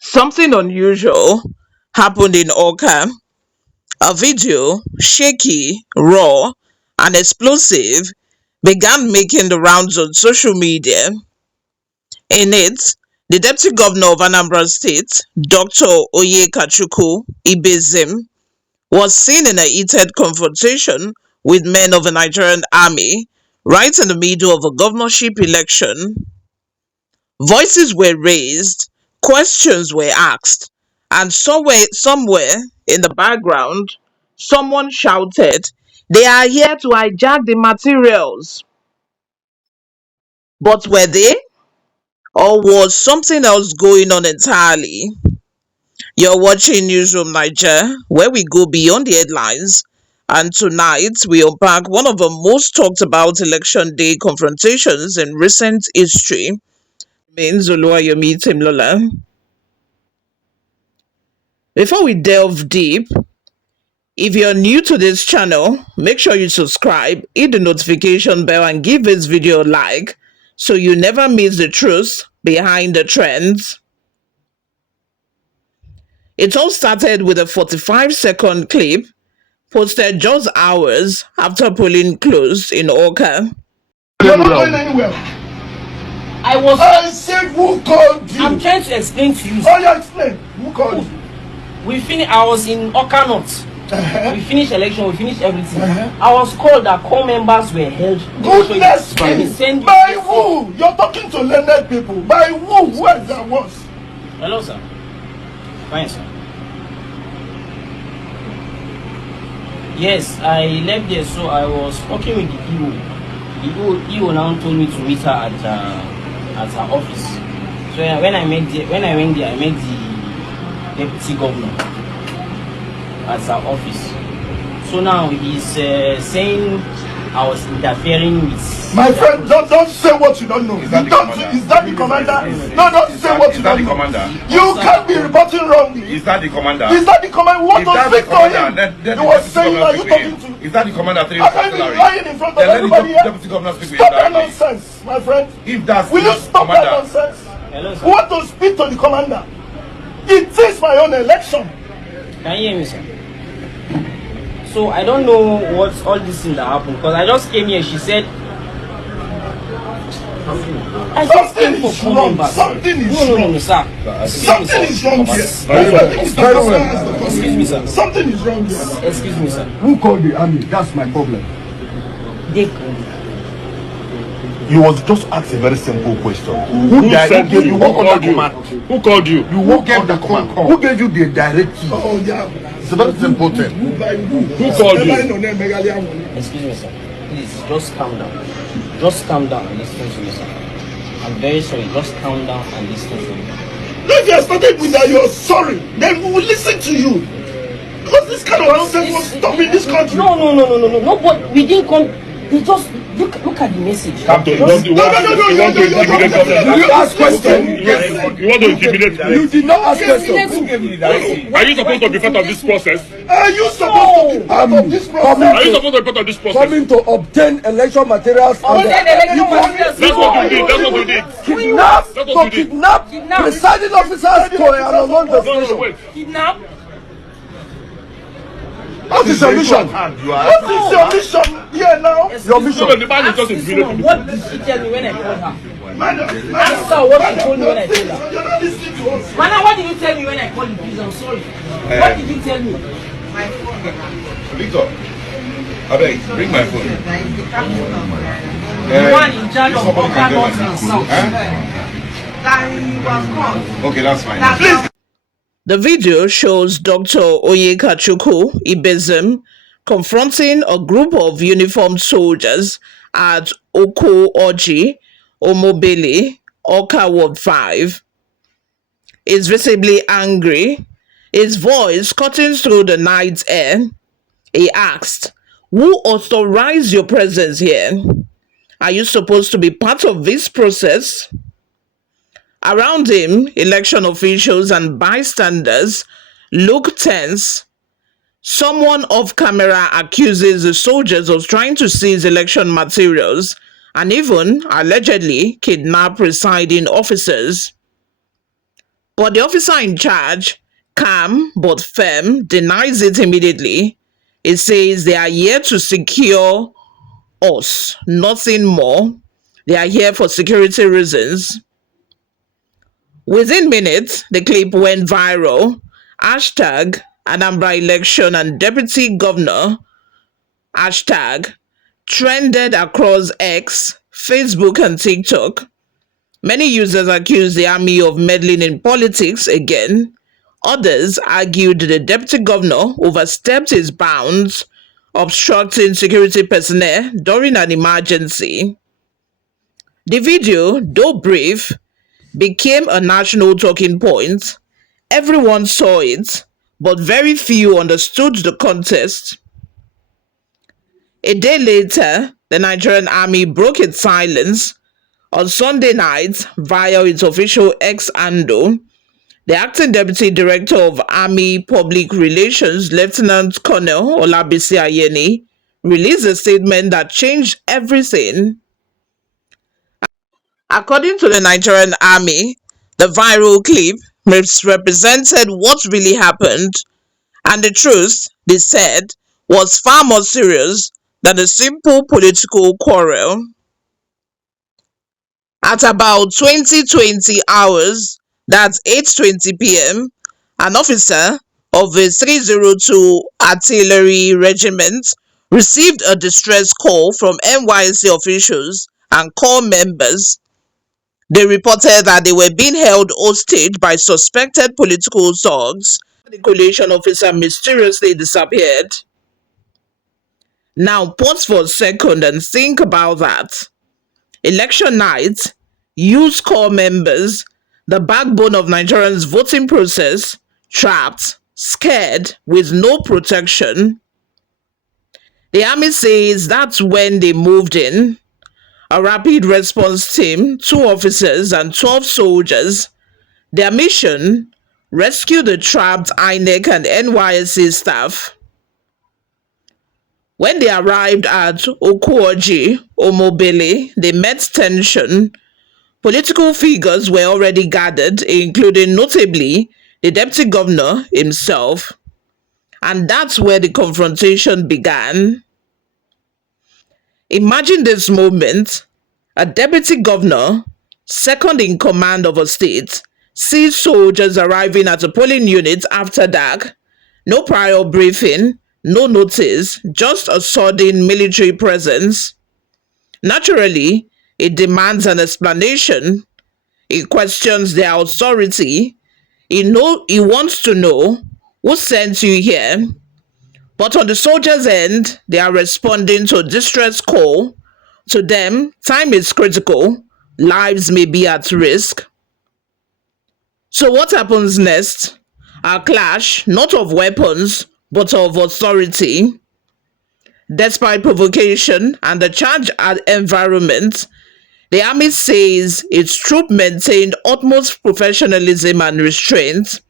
Something unusual happened in Awka. A video, shaky, raw, and explosive, began making the rounds on social media. In it, the Deputy Governor of Anambra State, Dr. Onyekachukwu Ibezim, was seen in a heated confrontation with men of the Nigerian Army right in the middle of a governorship election. Voices were raised, questions were asked, and somewhere in the background, someone shouted, "They are here to hijack the materials." But were they? Or was something else going on entirely? You're watching Newsroom Naija, where we go beyond the headlines. And tonight, we unpack one of the most talked about election day confrontations in recent history. Before we delve deep, if you're new to this channel, make sure you subscribe, hit the notification bell, and give this video a like so you never miss the truth behind the trends. It all started with a 45-second clip posted just hours after polling closed in Awka. You're not going anywhere. I said, who called you? I'm trying to explain to you. Oh, you explain. Who called you? I was in Awka North. We finished election, we finished everything. I was called that core members were held. Goodness me. By who? You're talking to learned people. By who? Who else that was? Hello, sir. Fine, sir. Yes, I left there, so I was talking with the EO. The EO now told me to meet her at her office. So when I went there, I met the deputy governor at her office. So now he's saying I was interfering with. My friend, don't say what you don't know. Is that the commander? No, don't say what you don't know. You can't be reporting wrongly. Is that the commander? Is that the commander? What was speak to him? Then you was saying, are you talking to? Is that the commander? I can't be lying in front of everybody here. Stop that nonsense, my friend. If that's will you stop that nonsense? Hello, sir. You want to speak to the commander? It is my own election. Can you hear me, sir? So I don't know what's all this thing that happened, because I just came here. She said I just came for coming back. Something is wrong. No, sir. Something is wrong here. Excuse me, sir. Something is wrong here. Excuse me, sir. Who called the army? That's my problem. They called me. You was just asked a very simple question. Who gave you? Who called you? Who gave the command? Who gave you the directive? Oh, yeah. It's a very simple thing. Who called you? Excuse me, sir. Please, just calm down. Just calm down and listen to me, sir. I'm very sorry. Just calm down and listen to me. If you started with that, you're sorry. Then we will listen to you. Because this kind of nonsense will stop in this country. No, but we didn't come. We just look at the message. You want to intimidate us? You ask questions. You want to intimidate me? You did not ask questions. Are you supposed to be part of this process? Are you supposed to be part of this process? Are you supposed to be part of this process? Coming to obtain election materials and That's what you did. kidnap presiding officers to an unknown destination. Kidnap? What is your mission? What is your mission here now? Your mission. What did she tell me when I called her? Madam, Ask her what she told me when I told her. you're not listening to us. Mana, what did you tell me when I called you? Please, I'm sorry. What did you tell me? Victor, Abeg, bring my phone. The one in charge of Awka North and South. Okay, that's fine. Please. The video shows Dr. Onyekachukwu Ibezim confronting a group of uniformed soldiers at Ukwu Oji Umubele, Awka Ward 5. He's visibly angry, his voice cutting through the night air. He asked, "Who authorized your presence here? Are you supposed to be part of this process?" Around him, election officials and bystanders look tense. Someone off camera accuses the soldiers of trying to seize election materials and even allegedly kidnap presiding officers. But the officer in charge, calm but firm, denies it immediately. It says they are here to secure us, nothing more. They are here for security reasons. Within minutes, the clip went viral. Hashtag Anambra election and deputy governor hashtag trended across X, Facebook, and TikTok. Many users accused the army of meddling in politics again. Others argued the deputy governor overstepped his bounds, obstructing security personnel during an emergency. The video, though brief, became a national talking point. Everyone saw it, but very few understood the context. A day later, the Nigerian Army broke its silence. On Sunday night, via its official X handle, the acting deputy director of Army Public Relations, Lieutenant Colonel Olabisi Ayeni, released a statement that changed everything. According to the Nigerian Army, the viral clip misrepresented what really happened, and the truth, they said, was far more serious than a simple political quarrel. At about 2020 hours, that's 8:20 p.m., an officer of a 302 Artillery Regiment received a distress call from NYSC officials and corps members. They reported that they were being held hostage by suspected political thugs. The collation officer mysteriously disappeared. Now pause for a second and think about that. Election night, youth corps members, the backbone of Nigerians' voting process, trapped, scared, with no protection. The army says that's when they moved in. A rapid response team, 2 officers and 12 soldiers. Their mission, rescue the trapped INEC and NYSC staff. When they arrived at Ukwu Oji Umubele, they met tension. Political figures were already gathered, including notably the deputy governor himself. And that's where the confrontation began. Imagine this moment. A deputy governor, second in command of a state, sees soldiers arriving at a polling unit after dark. No prior briefing, no notice, just a sudden military presence. Naturally, it demands an explanation. It questions their authority. It wants to know who sent you here. But on the soldiers' end, they are responding to a distress call. To them, time is critical. Lives may be at risk. So what happens next? A clash, not of weapons, but of authority. Despite provocation and the charged environment, the army says its troops maintained utmost professionalism and restraint.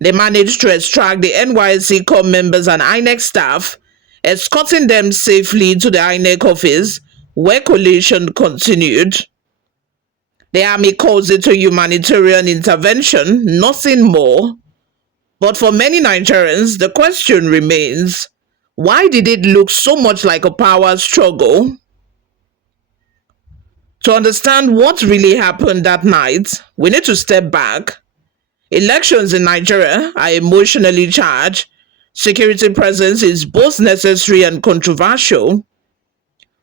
They managed to extract the NYSC corps members and INEC staff, escorting them safely to the INEC office, where collation continued. The army calls it a humanitarian intervention, nothing more. But for many Nigerians, the question remains, why did it look so much like a power struggle? To understand what really happened that night, we need to step back. Elections in Nigeria are emotionally charged. Security presence is both necessary and controversial.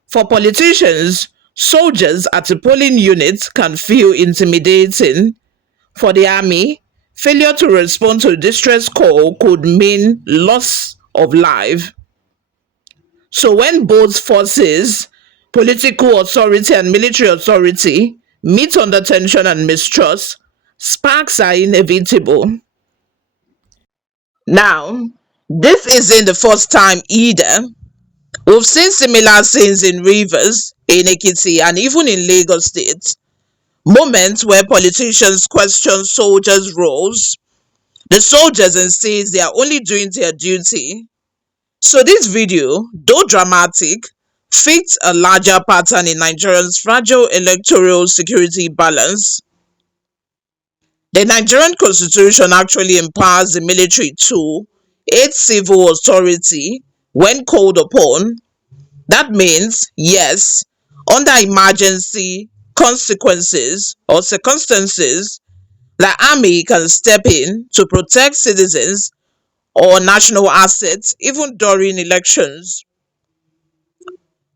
For politicians, soldiers at a polling unit can feel intimidating. For the army, failure to respond to a distress call could mean loss of life. So when both forces, political authority and military authority, meet under tension and mistrust, sparks are inevitable. Now, this isn't the first time either. We've seen similar scenes in Rivers, in Ekiti, and even in Lagos State. Moments where politicians question soldiers' roles. The soldiers insist they are only doing their duty. So this video, though dramatic, fits a larger pattern in Nigerians' fragile electoral security balance. The Nigerian constitution actually empowers the military to aid civil authority when called upon. That means, yes, under emergency consequences or circumstances, the army can step in to protect citizens or national assets even during elections.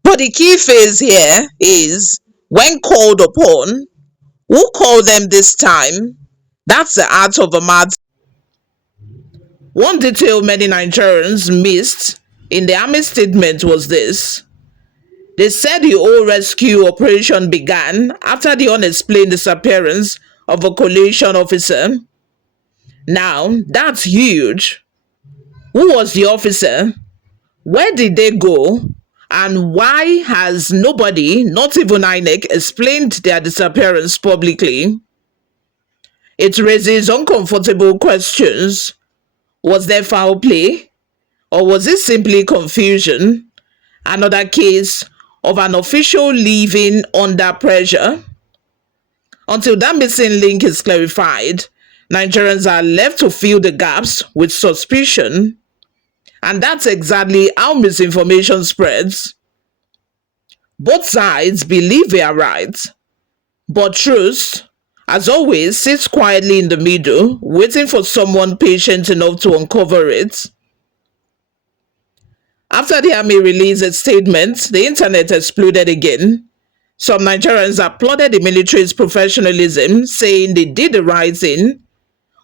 But the key phase here is when called upon. Who called them this time? That's the art of the matter. One detail many Nigerians missed in the army statement was this. They said the whole rescue operation began after the unexplained disappearance of a coalition officer. Now, that's huge. Who was the officer? Where did they go? And why has nobody, not even INEC, explained their disappearance publicly? It raises uncomfortable questions. Was there foul play? Or was it simply confusion? Another case of an official leaving under pressure? Until that missing link is clarified, Nigerians are left to fill the gaps with suspicion. And that's exactly how misinformation spreads. Both sides believe they are right, but truth, as always, sits quietly in the middle, waiting for someone patient enough to uncover it. After the army released its statement, the internet exploded again. Some Nigerians applauded the military's professionalism, saying they did the right thing.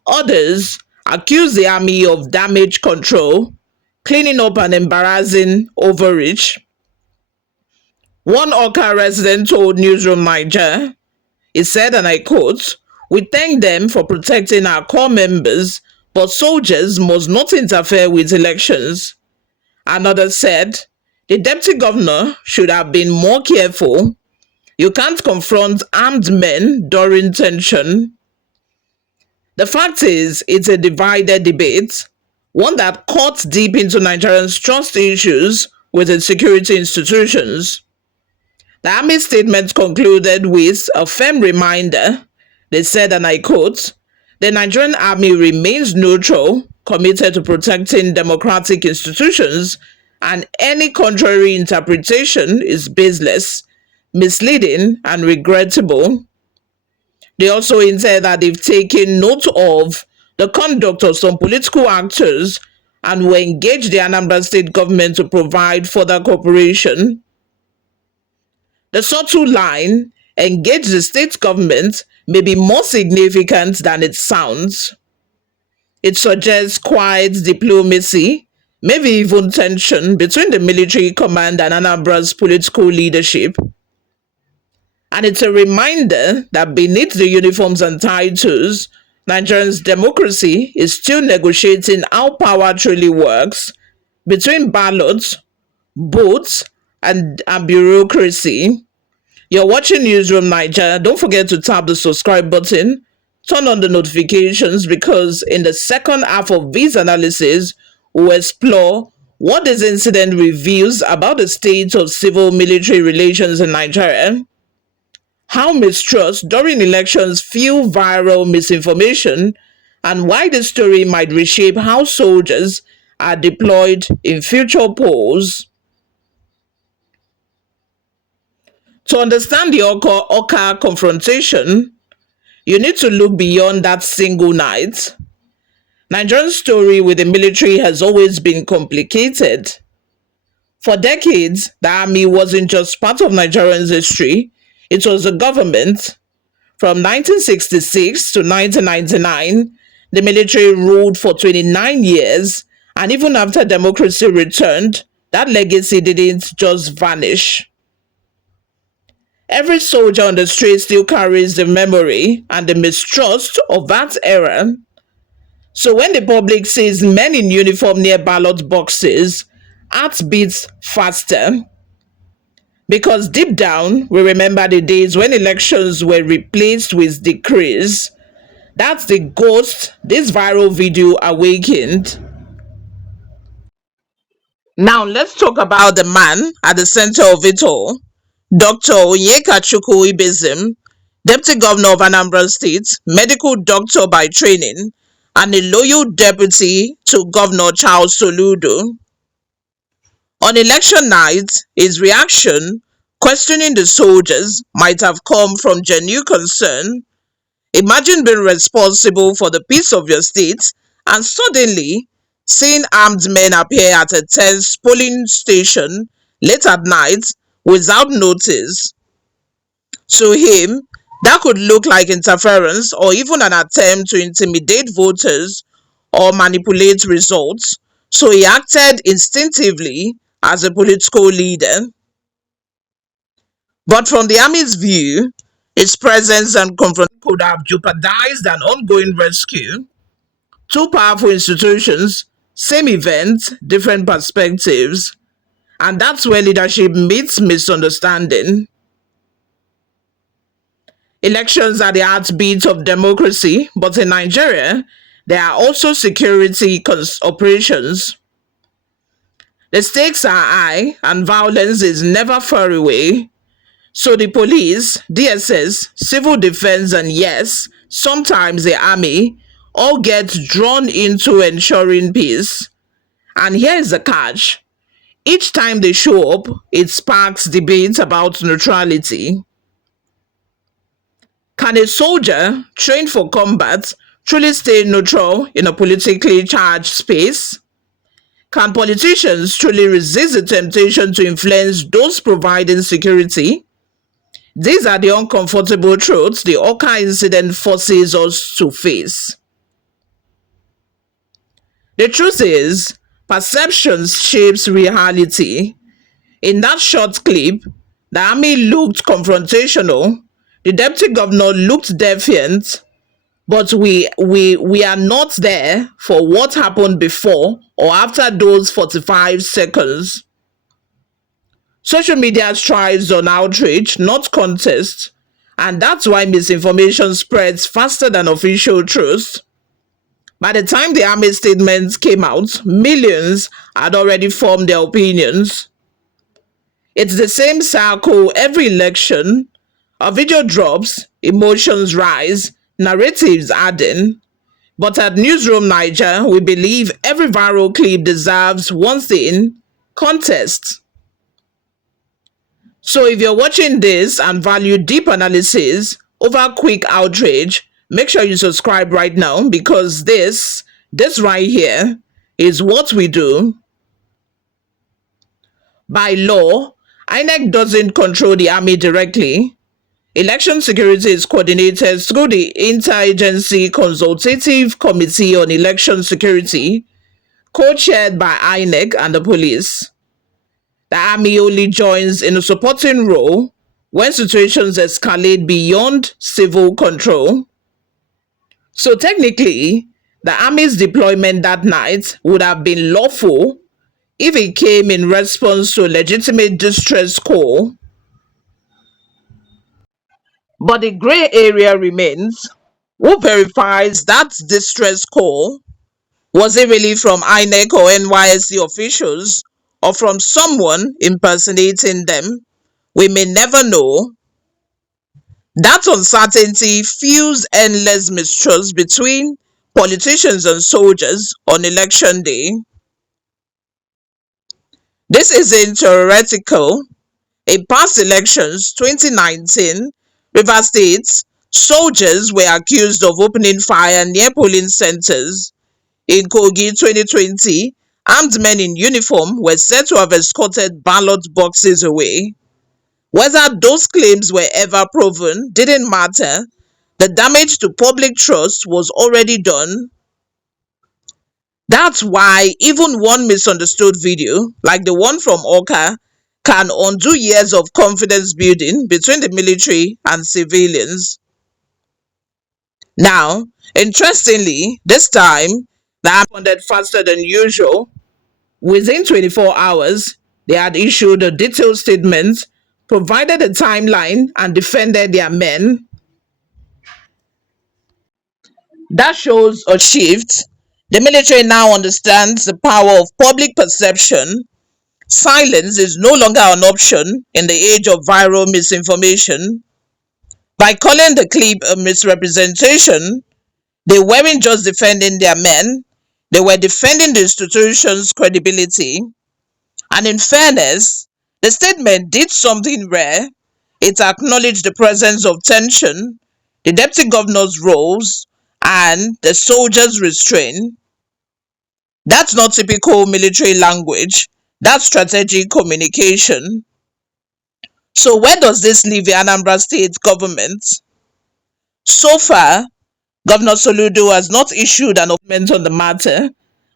Others accused the army of damage control, cleaning up an embarrassing overreach. One Awka resident told Newsroom Naija, he said, and I quote, "We thank them for protecting our core members, but soldiers must not interfere with elections." Another said, the deputy governor should have been more careful. You can't confront armed men during tension. The fact is, it's a divided debate, one that cuts deep into Nigerians' trust issues with its security institutions. The army statement concluded with a firm reminder. They said, and I quote, "The Nigerian Army remains neutral, committed to protecting democratic institutions, and any contrary interpretation is baseless, misleading, and regrettable." They also hinted that they've taken note of the conduct of some political actors and will engage the Anambra state government to provide further cooperation. The subtle line, engage the state government, may be more significant than it sounds. It suggests quiet diplomacy, maybe even tension between the military command and Anambra's political leadership. And it's a reminder that beneath the uniforms and titles, Nigerians' democracy is still negotiating how power truly works between ballots, votes, and bureaucracy. You're watching Newsroom Naija. Don't forget to tap the subscribe button, turn on the notifications, because in the second half of this analysis, we'll explore what this incident reveals about the state of civil-military relations in Nigeria, how mistrust during elections fuel viral misinformation, and why the story might reshape how soldiers are deployed in future polls. To understand the Awka confrontation, you need to look beyond that single night. Nigeria's story with the military has always been complicated. For decades, the army wasn't just part of Nigerians' history, it was the government. From 1966 to 1999, the military ruled for 29 years, and even after democracy returned, that legacy didn't just vanish. Every soldier on the street still carries the memory and the mistrust of that era. So when the public sees men in uniform near ballot boxes, heart beats faster. Because deep down, we remember the days when elections were replaced with decrees. That's the ghost this viral video awakened. Now let's talk about the man at the center of it all, Dr. Onyekachukwu Ibezim, Deputy Governor of Anambra State, medical doctor by training, and a loyal deputy to Governor Charles Soludo. On election night, his reaction, questioning the soldiers, might have come from genuine concern. Imagine being responsible for the peace of your state and suddenly seeing armed men appear at a tense polling station late at night without notice. To him, that could look like interference or even an attempt to intimidate voters or manipulate results, so he acted instinctively as a political leader. But from the army's view, its presence and confrontation could have jeopardized an ongoing rescue. Two powerful institutions, same event, different perspectives, and that's where leadership meets misunderstanding. Elections are the heartbeat of democracy, but in Nigeria, there are also security operations. The stakes are high and violence is never far away. So the police, DSS, civil defense, and yes, sometimes the army all get drawn into ensuring peace. And here is the catch. Each time they show up, it sparks debate about neutrality. Can a soldier trained for combat truly stay neutral in a politically charged space? Can politicians truly resist the temptation to influence those providing security? These are the uncomfortable truths the Awka incident forces us to face. The truth is, perception shapes reality. In that short clip, the army looked confrontational, the deputy governor looked defiant, but we are not there for what happened before or after those 45 seconds. Social media thrives on outrage, not contest, and that's why misinformation spreads faster than official truth. By the time the army statements came out, millions had already formed their opinions. It's the same cycle every election. A video drops, emotions rise, narratives add in. But at Newsroom Naija, we believe every viral clip deserves one thing: context. So if you're watching this and value deep analysis over quick outrage, make sure you subscribe right now, because this right here is what we do. By law, INEC doesn't control the army directly. Election security is coordinated through the Interagency Consultative Committee on Election Security, co-chaired by INEC and the police. The army only joins in a supporting role when situations escalate beyond civil control. So technically, the army's deployment that night would have been lawful if it came in response to a legitimate distress call. But the gray area remains. Who verifies that distress call? Was it really from INEC or NYSC officials, or from someone impersonating them? We may never know. That uncertainty fuels endless mistrust between politicians and soldiers on election day. This isn't theoretical. In past elections, 2019, Rivers State, soldiers were accused of opening fire near polling centers. In Kogi 2020, armed men in uniform were said to have escorted ballot boxes away. Whether those claims were ever proven didn't matter. The damage to public trust was already done. That's why even one misunderstood video, like the one from Awka, can undo years of confidence building between the military and civilians. Now, interestingly, this time, the army responded faster than usual. Within 24 hours, they had issued a detailed statement, provided a timeline, and defended their men. That shows a shift. The military now understands the power of public perception. Silence is no longer an option in the age of viral misinformation. By calling the clip a misrepresentation, they weren't just defending their men, they were defending the institution's credibility. And in fairness, the statement did something rare. It acknowledged the presence of tension, the deputy governor's roles, and the soldiers' restraint. That's not typical military language, that's strategic communication. So where does this leave the Anambra state government? So far, Governor Soludo has not issued an opinion on the matter,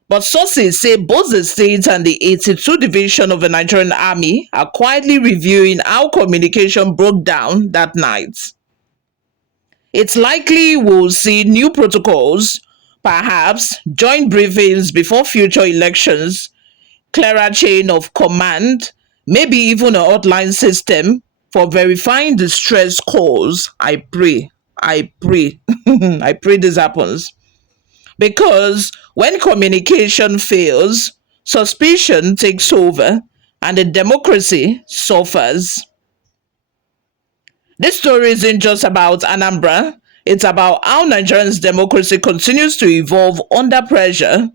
but sources say both the state and the 82 Division of the Nigerian Army are quietly reviewing how communication broke down that night. It's likely we'll see new protocols, perhaps joint briefings before future elections, clearer chain of command, maybe even a hotline system for verifying distress calls. I pray, I pray this happens. Because when communication fails, suspicion takes over and the democracy suffers. This story isn't just about Anambra, it's about how Nigerians' democracy continues to evolve under pressure.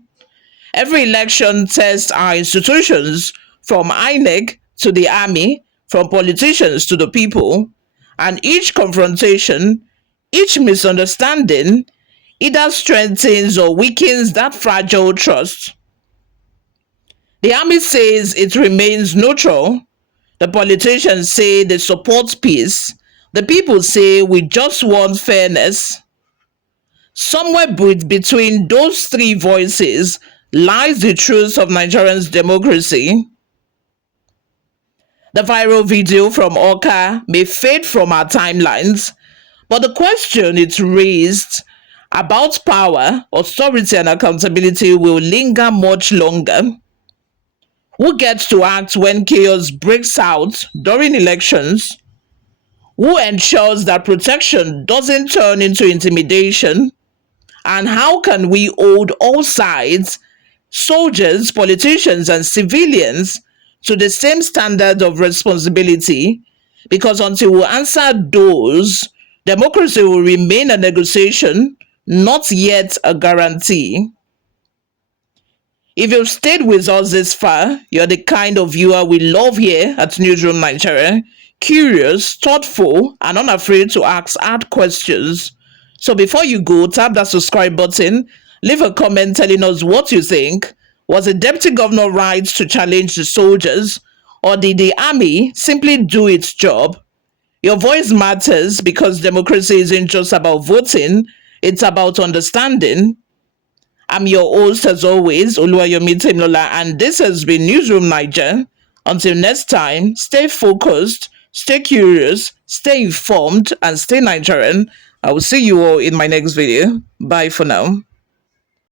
Every election tests our institutions, from INEC to the army, from politicians to the people, and each confrontation, each misunderstanding, either strengthens or weakens that fragile trust. The army says it remains neutral. The politicians say they support peace. The people say we just want fairness. Somewhere between those three voices lies the truth of Nigerians' democracy. The viral video from Awka may fade from our timelines, but the question it raised about power, authority, and accountability will linger much longer. Who gets to act when chaos breaks out during elections? Who ensures that protection doesn't turn into intimidation? And how can we hold all sides, soldiers, politicians, and civilians, to the same standard of responsibility? Because until we answer those, democracy will remain a negotiation, not yet a guarantee. If you've stayed with us this far, you're the kind of viewer we love here at Newsroom Nigeria. Curious, thoughtful, and unafraid to ask hard questions. So before you go, tap that subscribe button, leave a comment telling us what you think. Was the deputy governor right to challenge the soldiers, or did the army simply do its job? Your voice matters because democracy isn't just about voting, it's about understanding. I'm your host, as always, Oluwayomi Temlola, and this has been Newsroom Naija. Until next time, stay focused, stay curious, stay informed, and stay Nigerian. I will see you all in my next video. Bye for now.